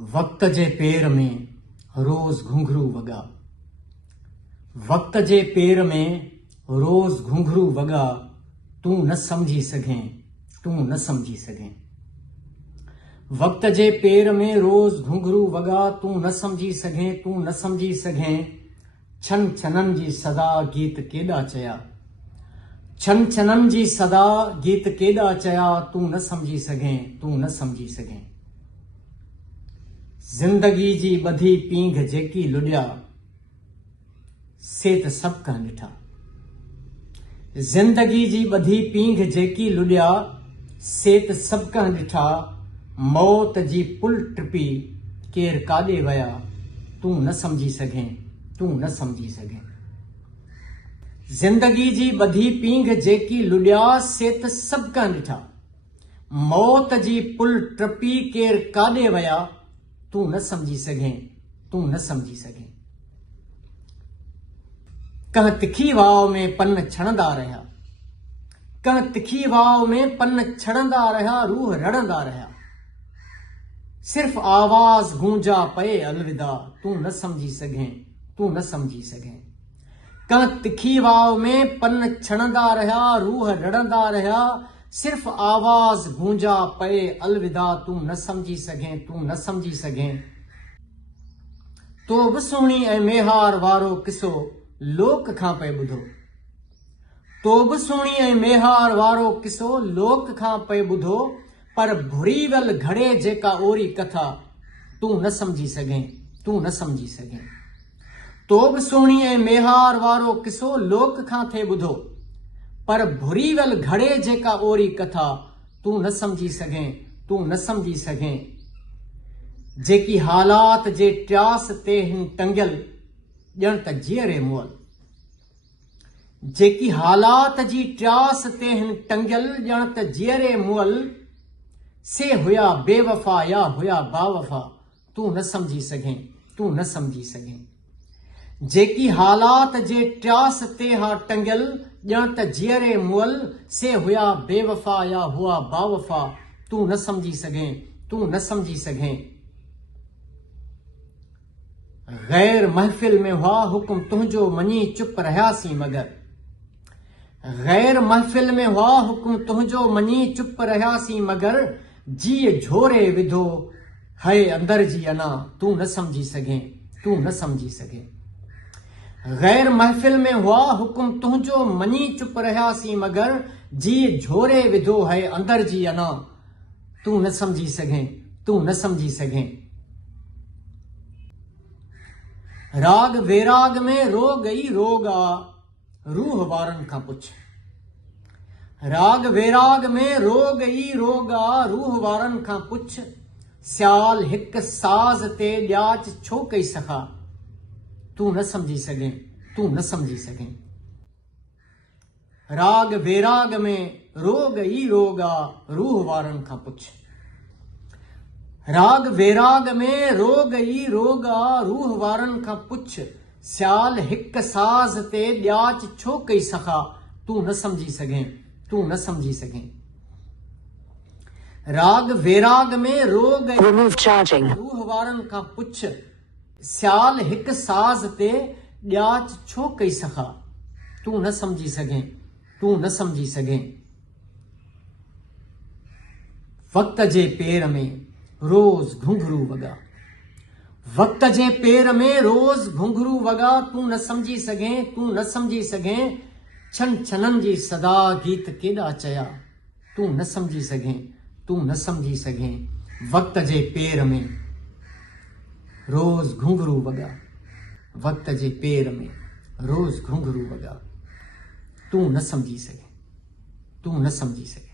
वक्त जे पेर में रोज़ घुंघरू वॻा। वक्त जे पेर में रोज़ घुंघरू वॻा। तूं न समझी सघें, तूं न समझी सघें। वक्त जे पेर में रोज़ घुंघरू वॻा। तूं न समझी सघें, तूं न समझी सघें। छन छनन जी सदा गीत केॾा चया। छन छनन जी सदा गीत केॾा चया। तूं न समझी सघें, तूं न समझी सघें। ज़िंदगी जी ॿधी पींघ जेकी लुॾिया, से त सभु कंहिं ॾिठा। ज़िंदगी जी ॿधी पींघ जेकी लुॾिया, से त सभु कंहिं ॾिठा। मौत जी पुल टिपी केर काॾे विया। तूं न समझी सघें, तूं न समझी सघें। ज़िंदगी जी ॿधी पींघ जेकी लुॾिया, से त सभु कंहिं ॾिठा। मौत जी पुल टिपी केर काॾे विया। तूं न समझी सघें, तूं न समझी सघें। कंहिं तिखी वाव में पन छणंदा रहिया। कंहिं तिखी वाव में पन छणंदा रहिया। रूह रड़ंदा रहिया। सिर्फ़ आवाज़ गूंजा पए अलविदा। तूं न समझी सघें, तूं न समझी सघें। कंहिं तिखी वाव में पन छणंदा रहिया। रूह रड़ंदा रहिया। सिर्फ़ आवाज़ गूंजा पए अलविदा। तूं न समझी सघें, तूं न समझी सघें। तो बि सुहिणी ऐं मेहार वारो किसो लोक खां पे ॿुधो। तो बि सुहिणी ऐं मेहार वारो किसो लोक खां पे ॿुधो। पर भुरी वियल घड़े जेका ओरी कथा, तूं न समझी सघें, तूं न समझी सघें। तो बि सुहिणी ऐं मेहार वारो किसो लोक खां थे ॿुधो। पर भुरी वियल घड़े जेका ओरी कथा, तूं न समझी सघें, तूं न समझी सघें। जेकी हालात जे ट्यास ते हिन टंगियल, ॼण त जीअरे मुअल। जेकी हालात जी ट्यास ते हिन टंगियल, ॼण त जीअरे मुअल। से हुया बेवफ़ा या हुया बावफ़ा। तूं न समझी सघें, तूं न समझी सघें। जेकी हालात जे ट्यास ते हा टंगियल, ॼण त जीअरे मुअल। से हुया बेवफ़ा या हुआ बावफ़ा। तूं न समझी सघें, तूं न समझी सघें। गैर महफ़िल में हुआ हुक्म तुंहिंजो मञी चुप रहियासीं मगर। गैर महफ़िल में हुआ हुक्म तुंहिंजो मञी चुप रहियासीं मगर। जी झोरे विधो है अंदर जी अना। तूं न समझी सघें, तूं न समझी सघें। गैर महफ़िल में हुआ हुक्म तुंहिंजो मञी चुप रहियासीं मगर। जी झोरे विधो है अंदर जी अना। तूं न समझी सघें, तूं न समझी सघें। राग वेराग में रो गई रोगा, रूह वारन खां पुछ। राग वेराग में रो गई रोगा, रूह वारन खां पुछ। सियाल हिक साज़ ते ॾियाच छो कई सखा। तूं न समझी सघें, तूं न समझी सघें। राग वेराग में रो गई रोगा, रूह वारन खां पुछ। राग वेराग में रो गई रोगा, रूह वारन खां पुछ। सियाल हिक साज़ ते ॾियाच छो कई सखा। तूं न समझी सघें, तूं न समझी सघें। राग वेराग में रो गई रूह वारन खां पुछ। सियाल हिक साज़ ते ॾियाच छो कई सखा। तूं न समझी सघें, तूं न समझी सघें। वक्त जे पेर में रोज़ घुंघरू वॻा। वक्त जे पेर में रोज़ घुंघरू वॻा। तूं न समझी सघें, तूं न समझी सघें। छन छनन जी सदा गीत केॾा चया। तूं न समझी सघें, तूं न समझी सघें। वक्त जे पेर में रोज़ घुंघरू वॻा। वक्त जे पेर में रोज़ घुंघरू वॻा। तूं न समझी सघें, तूं न समझी सघें।